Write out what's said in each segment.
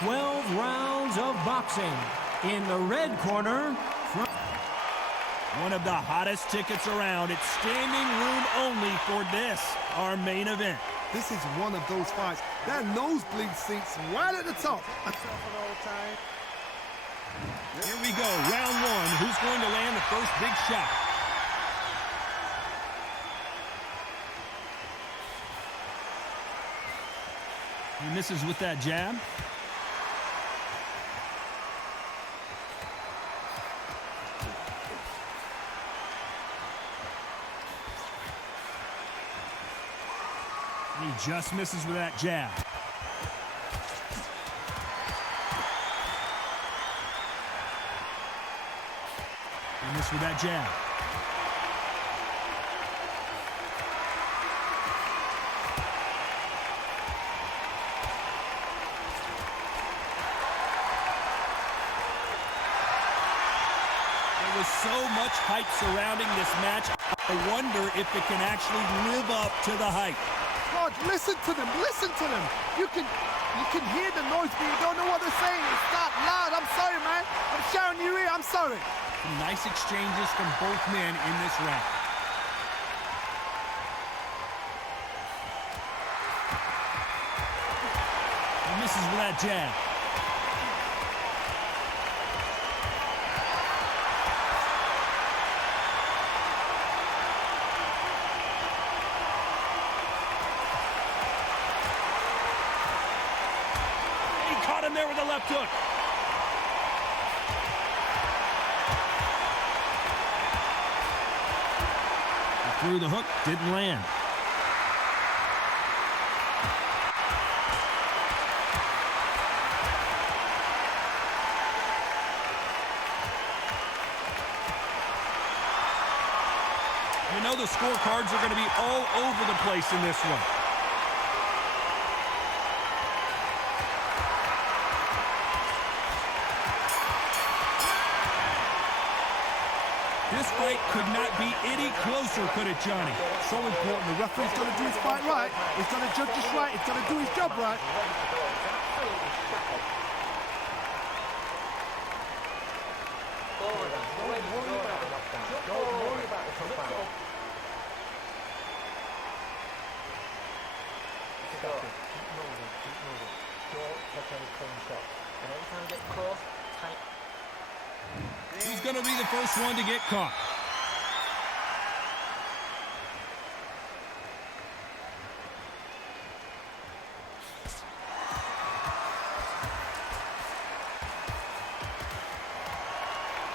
12 rounds of boxing. In the red corner, one of the hottest tickets around. It's standing room only for this, our main event. This is one of those fights. There are nosebleed seats right at the top. Here we go, round one. Who's going to land the first big shot? He misses with that jab. He just misses with that jab. He missed with that jab. There was so much hype surrounding this match. I wonder if it can actually live up to the hype. God, listen to them, listen to them. You can hear the noise, but you don't know what they're saying. It's that loud. I'm sorry, man. I'm shouting you here. I'm sorry. Some nice exchanges from both men in this round. He misses with that jab. There with the left hook. He threw the hook, didn't land. You know the scorecards are going to be all over the place in this one. This fight could not be any closer, could it, Johnny? So important. The referee's got to do his fight right. He's got to judge this right. He's got to do his job right. Who's going to be the first one to get caught?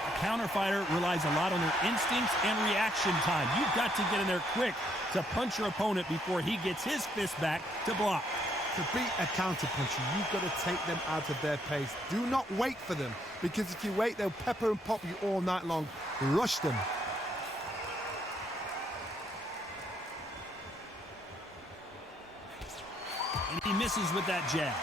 A counter fighter relies a lot on their instincts and reaction time. You've got to get in there quick to punch your opponent before he gets his fist back to block. To beat a counter-puncher, you've got to take them out of their pace. Do not wait for them, because if you wait, they'll pepper and pop you all night long. Rush them. And he misses with that jab.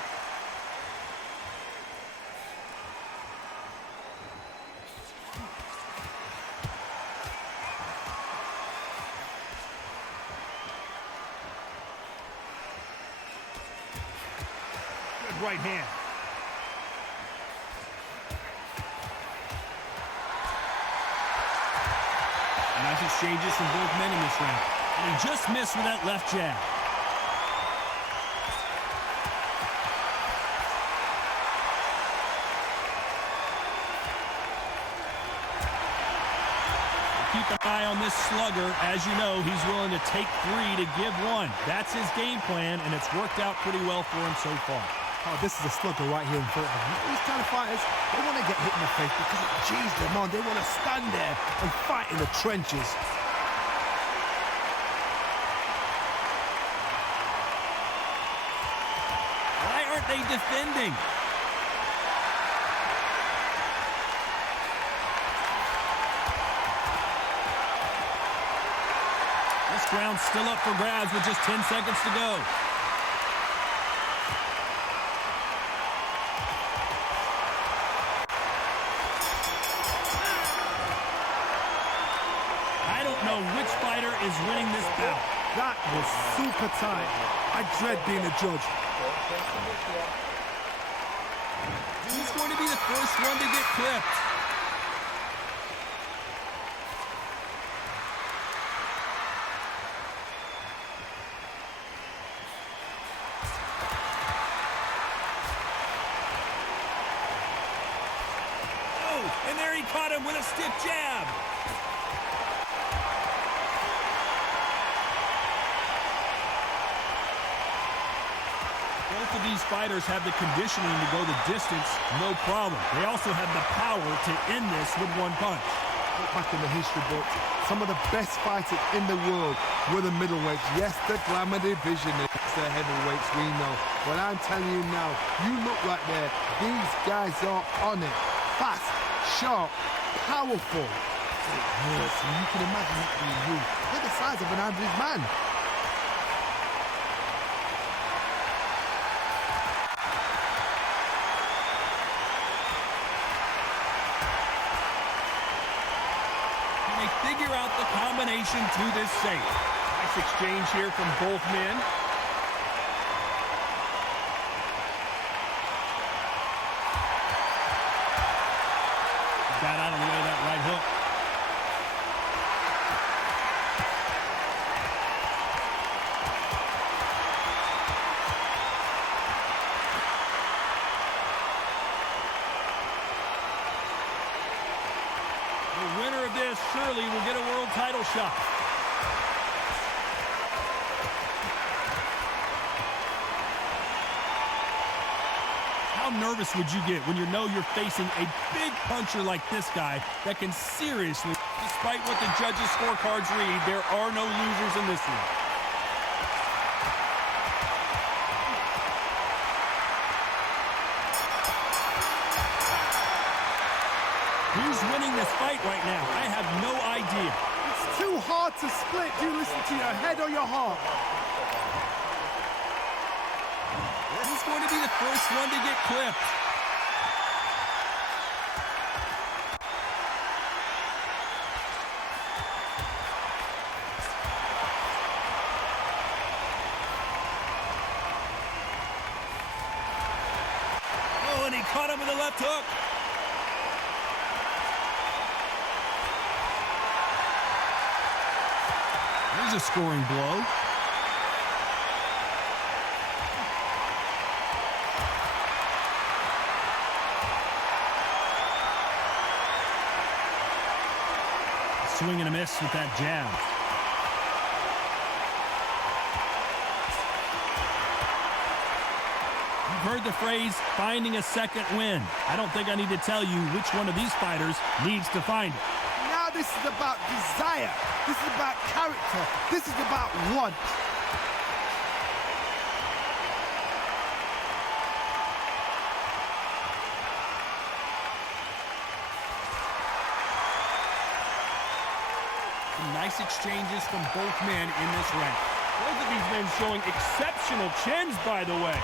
Right hand. Nice exchanges from both men in this round. And he just missed with that left jab. Keep an eye on this slugger. As you know, he's willing to take 3 to give 1. That's his game plan, and it's worked out pretty well for him so far. Oh, this is a slugger right here in front of them. These kind of fighters, they want to get hit in the face because it G's them on. They want to stand there and fight in the trenches. Why aren't they defending? This round's still up for grabs with just 10 seconds to go. Which fighter is winning this bout? That was super tight. I dread being a judge. Who's going to be the first one to get clipped? Oh, and there he caught him with a stiff jab. Both of these fighters have the conditioning to go the distance, no problem. They also have the power to end this with one punch. Look back in the history books, some of the best fighters in the world were the middleweights. Yes, the glamour division is the heavyweights, we know. But I'm telling you now, you look right there, these guys are on it. Fast, sharp, powerful. It hurts, and you can imagine that being you. They're the size of an average man. Figure out the combination to this safe. Nice exchange here from both men. Got out of the way of that right hook. The winner of this surely will get a world title shot. How nervous would you get when you know you're facing a big puncher like this guy that can seriously, despite what the judges' scorecards read, there are no losers in this one. Who's winning this fight right now? I have no idea. It's too hard to split. Do you listen to your head or your heart? Who's going to be the first one to get clipped? Oh, and he caught him with a left hook. There's a scoring blow. Swing and a miss with that jab. You've heard the phrase, finding a second win. I don't think I need to tell you which one of these fighters needs to find it. Now this is about desire. This is about character. This is about want. Some nice exchanges from both men in this round. Both of these men showing exceptional chins, by the way.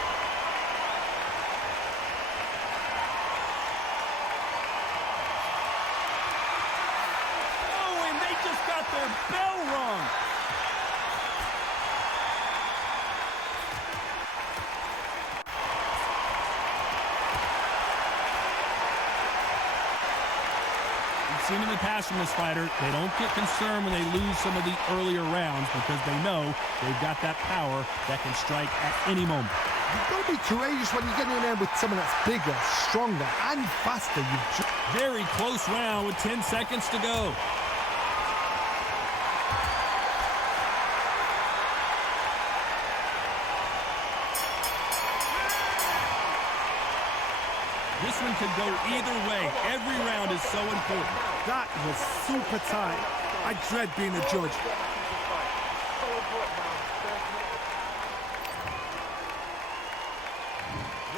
Oh, and they just got their bell rung. Seen in the past from this fighter, they don't get concerned when they lose some of the earlier rounds because they know they've got that power that can strike at any moment. You've got to be courageous when you get in there with someone that's bigger, stronger, and faster. Very close round with 10 seconds to go. This one could go either way. Every round is so important. That was super tight. I dread being a judge.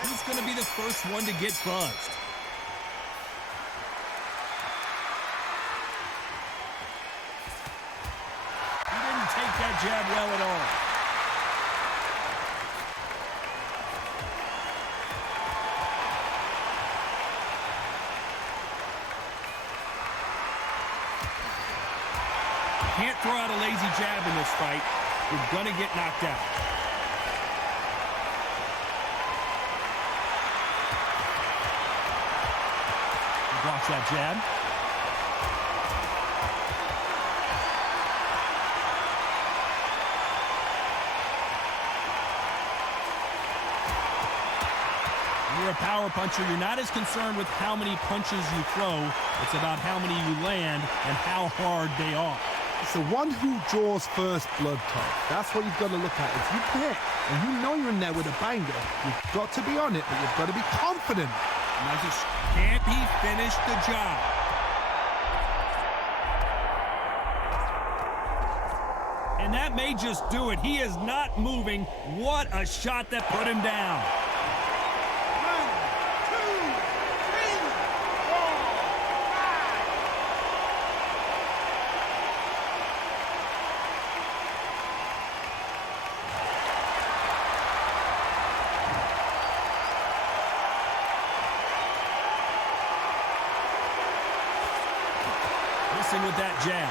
Who's going to be the first one to get buzzed? He didn't take that jab well at all. Can't throw out a lazy jab in this fight. You're going to get knocked out. Blocks that jab. When you're a power puncher, you're not as concerned with how many punches you throw. It's about how many you land and how hard they are. It's the one who draws first blood, Todd. That's what you've got to look at. If you hit and you know you're in there with a banger, you've got to be on it, but you've got to be confident. Can't he finish the job? And that may just do it. He is not moving. What a shot that put him down. With that jab.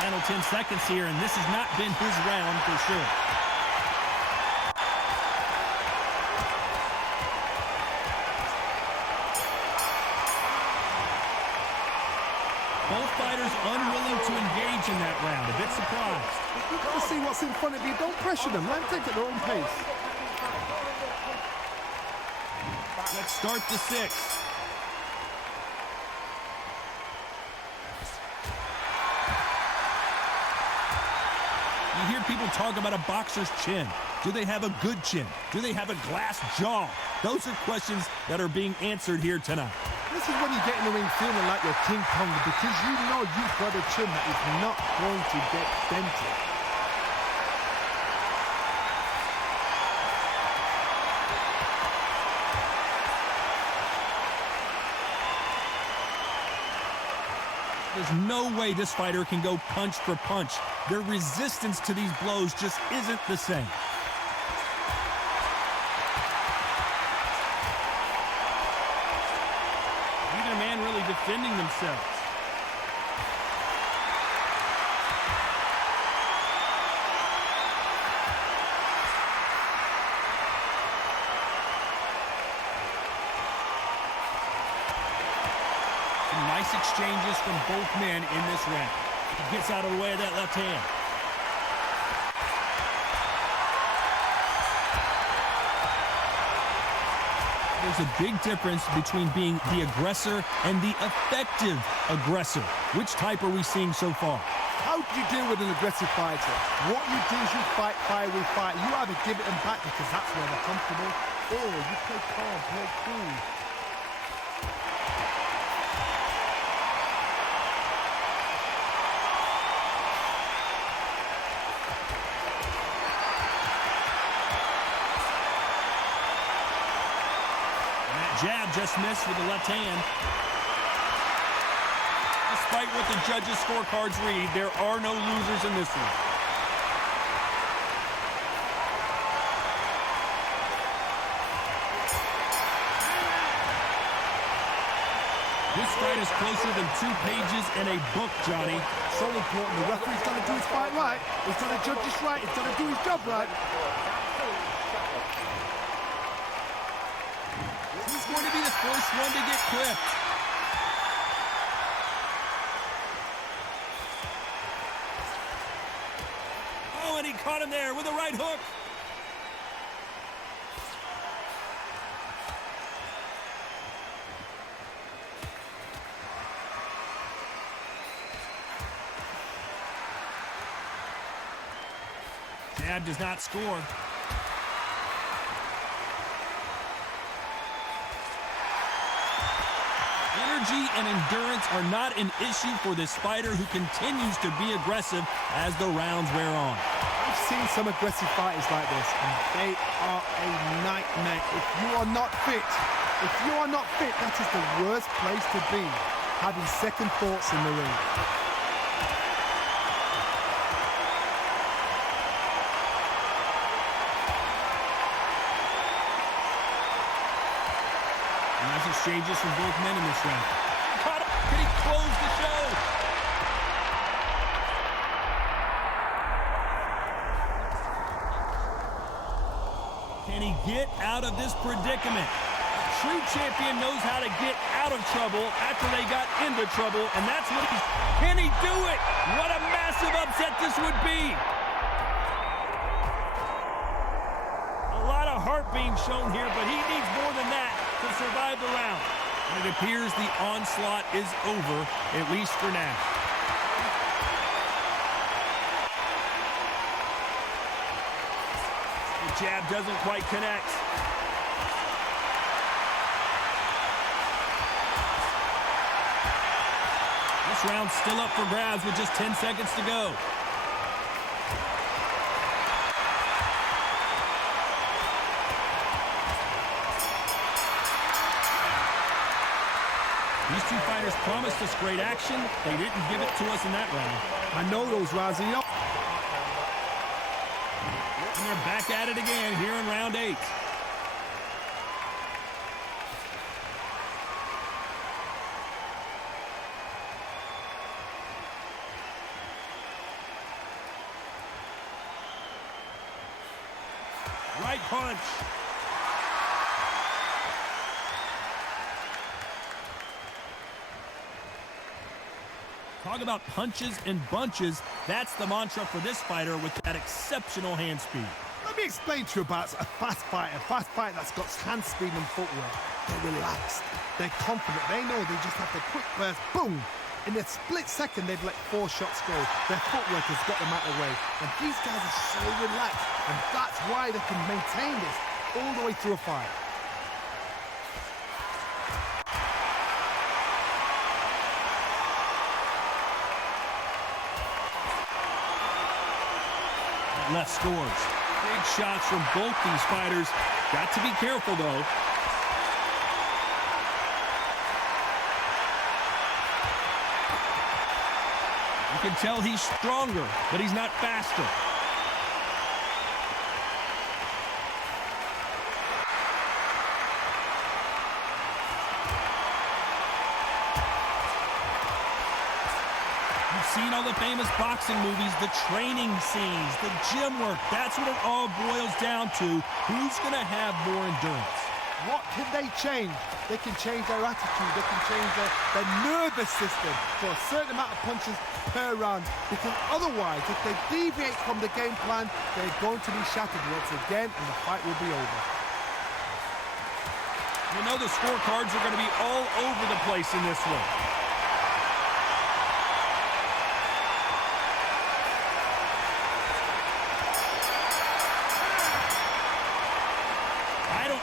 Final 10 seconds here, and this has not been his round for sure. Both fighters unwilling to engage in that round. A bit surprised. You've got to see what's in front of you. Don't pressure them. Let them take it at their own pace. Let's start the sixth. You hear people talk about a boxer's chin. Do they have a good chin? Do they have a glass jaw? Those are questions that are being answered here tonight. This is when you get in the ring feeling like you're King Kong, because you know you've got a chin that is not going to get dented. There's no way this fighter can go punch for punch. Their resistance to these blows just isn't the same. Neither man really defending themselves. Nice exchanges from both men in this round. He gets out of the way of that left hand. There's a big difference between being the aggressor and the effective aggressor. Which type are we seeing so far? How do you deal with an aggressive fighter? What you do is you fight fire with fire. You either give it them back because that's where they're comfortable, or you play calm, play cool. Jab just missed with the left hand. Despite what the judges' scorecards read, there are no losers in this one. This fight is closer than 2 pages in a book, Johnny. So important. The referee's got to do his fight right. He's got to judge this right. He's got to do his job right. He's going to be the first one to get clipped. Oh, and he caught him there with a right hook. Jab does not score. Energy and endurance are not an issue for this fighter, who continues to be aggressive as the rounds wear on. I've seen some aggressive fighters like this, and they are a nightmare. If you are not fit, that is the worst place to be, having second thoughts in the ring. Nice exchanges from both men in this round. Caught him. Can he close the show? get out of this predicament. A true champion knows how to get out of trouble after they got into trouble, and that's what he's... Can he do it? What a massive upset this would be. A lot of heart being shown here, but he needs more than that to survive the round. And it appears the onslaught is over, at least for now. The jab doesn't quite connect. This round's still up for grabs with just 10 seconds to go. These two fighters promised us great action. They didn't give it to us in that round. I know those rounds, you know. And they're back at it again here in round 8. Right punch. Talk about punches and bunches. That's the mantra for this fighter with that exceptional hand speed. Let me explain to you about a fast fighter that's got hand speed and footwork. They're relaxed. They're confident. They know they just have to quick burst, boom. In a split second, they've let 4 shots go. Their footwork has got them out of the way. And these guys are so relaxed. And that's why they can maintain this all the way through a fight. Left scores. Big shots from both these fighters. Got to be careful, though. You can tell he's stronger, but he's not faster. Seen all the famous boxing movies, the training scenes, the gym work. That's what it all boils down to. Who's going to have more endurance? What can they change? They can change their attitude. They can change their nervous system for a certain amount of punches per round. Because otherwise, if they deviate from the game plan, they're going to be shattered once again, and the fight will be over. You know the scorecards are going to be all over the place in this one.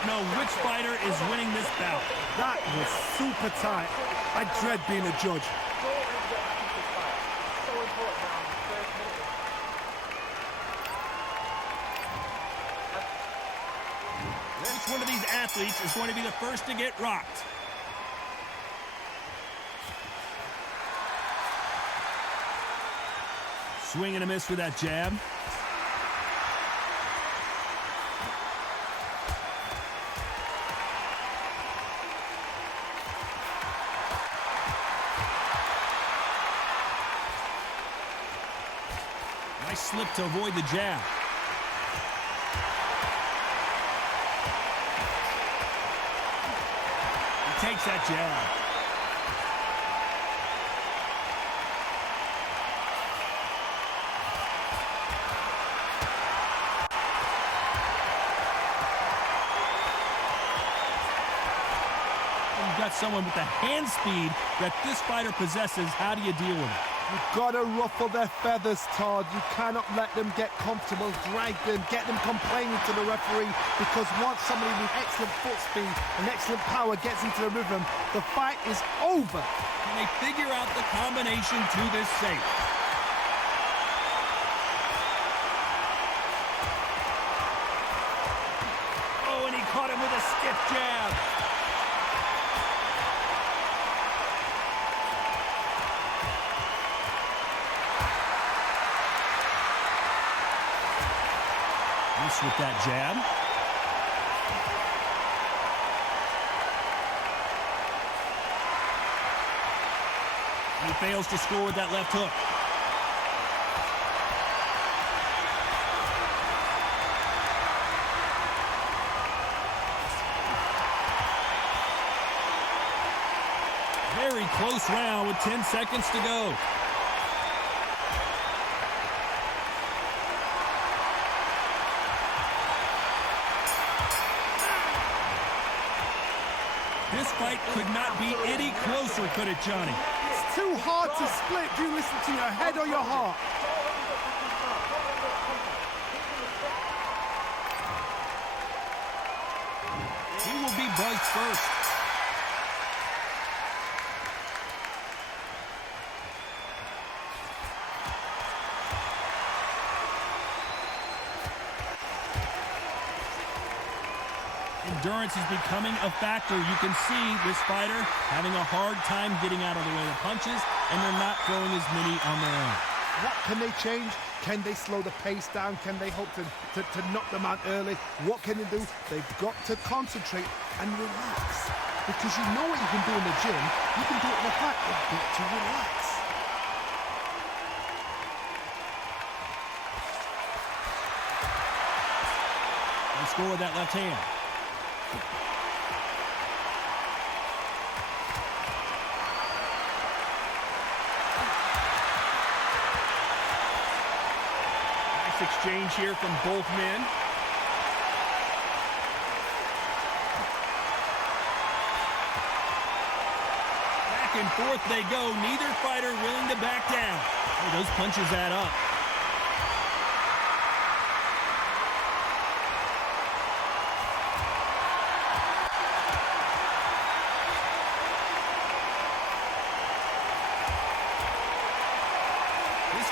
Know which fighter is winning this bout. That was super tight. I dread being a judge. Which one of these athletes is going to be the first to get rocked? Swing and a miss with that jab. Slip to avoid the jab. He takes that jab. And you've got someone with the hand speed that this fighter possesses. How do you deal with it? You've got to ruffle their feathers, Todd. You cannot let them get comfortable, drag them, get them complaining to the referee, because once somebody with excellent foot speed and excellent power gets into the rhythm, the fight is over. Can they figure out the combination to this safe? Oh, and he caught him with a stiff jab. With that jab. He fails to score with that left hook. close round with 10 seconds to go. This fight could not be any closer, could it, Johnny? It's too hard to split. Do you listen to your head or your heart? He will be buzzed first. Endurance is becoming a factor. You can see this fighter having a hard time getting out of the way of punches, and they're not throwing as many on their own. What can they change? Can they slow the pace down? Can they hope to knock them out early? What can they do? They've got to concentrate and relax. Because you know what you can do in the gym, you can do it in the fight. You've got to relax. They score with that left hand. Exchange here from both men. Back and forth they go. Neither fighter willing to back down. Oh, those punches add up.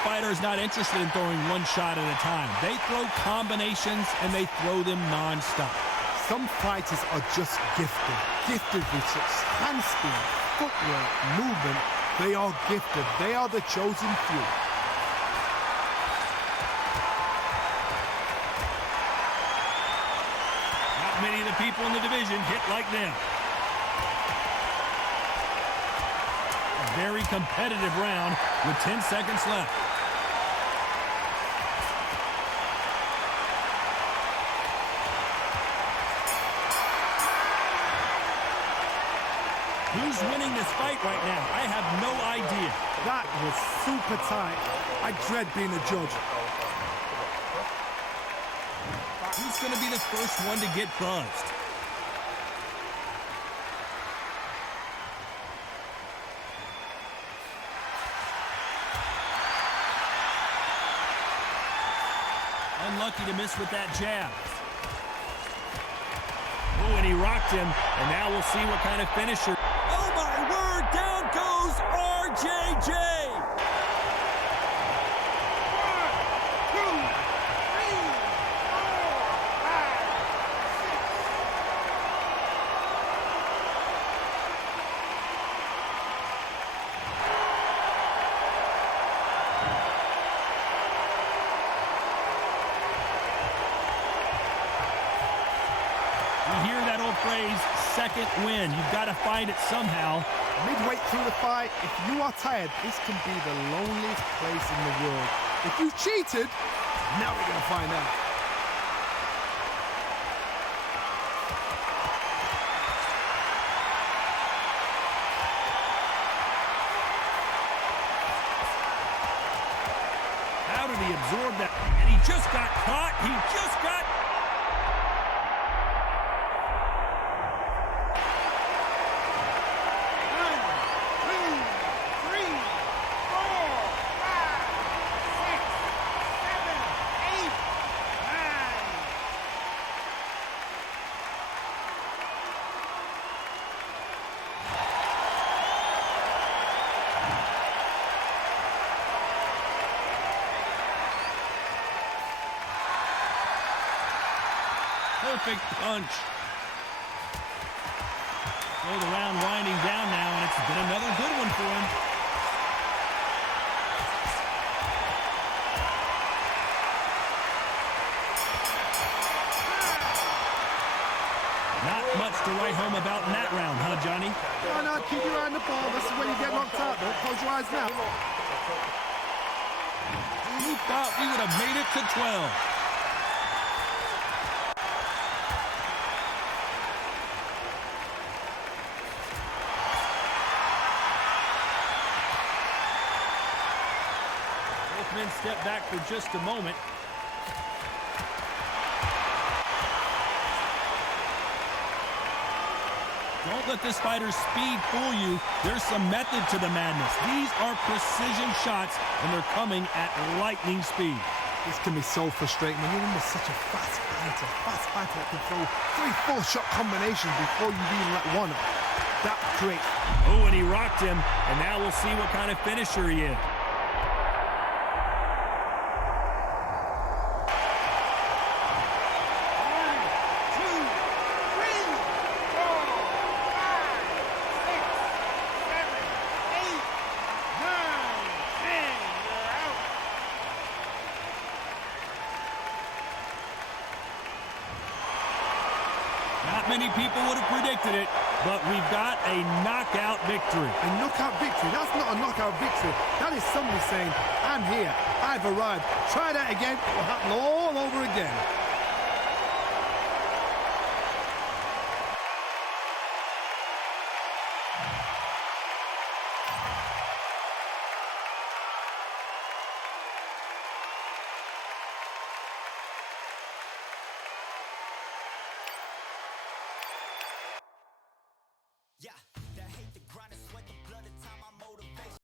Fighter is not interested in throwing one shot at a time. They throw combinations and they throw them non-stop. Some fighters are just gifted with such hand speed, footwork, movement. They are gifted. They are the chosen few. Not many of the people in the division hit like them. A very competitive round with 10 seconds left. Who's winning this fight right now? I have no idea. That was super tight. I dread being a judge. Who's going to be the first one to get buzzed? Unlucky to miss with that jab. Oh, and he rocked him, and now we'll see what kind of finisher. Oh, my word! Down goes RJJ! 1, 2, 3, 4, 5, 6, 7, 8, 9. You hear that old phrase, second win. You've got to find it somehow. Midway through the fight, if you are tired, this can be the loneliest place in the world. If you cheated, now we're going to find out. How did he absorb that? And he just got caught. He just got... Perfect punch. So the round winding down now, and it's been another good one for him. Not much to write home about in that round, huh, Johnny? Why not keep your eye on the ball? This is when you get knocked out. Don't close your eyes now. Who thought we would have made it to 12? men step back for just a moment. Don't let this fighter's speed fool you. There's some method to the madness. These are precision shots, and they're coming at lightning speed. This can be so frustrating when you're in with such a fast fighter that can throw 3-4 shot combinations before you even let one up. That's great. Oh, and he rocked him, and now we'll see what kind of finisher he is. Not many people would have predicted it, but we've got a knockout victory. A knockout victory? That's not a knockout victory. That is somebody saying, I'm here, I've arrived. Try that again, it will happen all over again.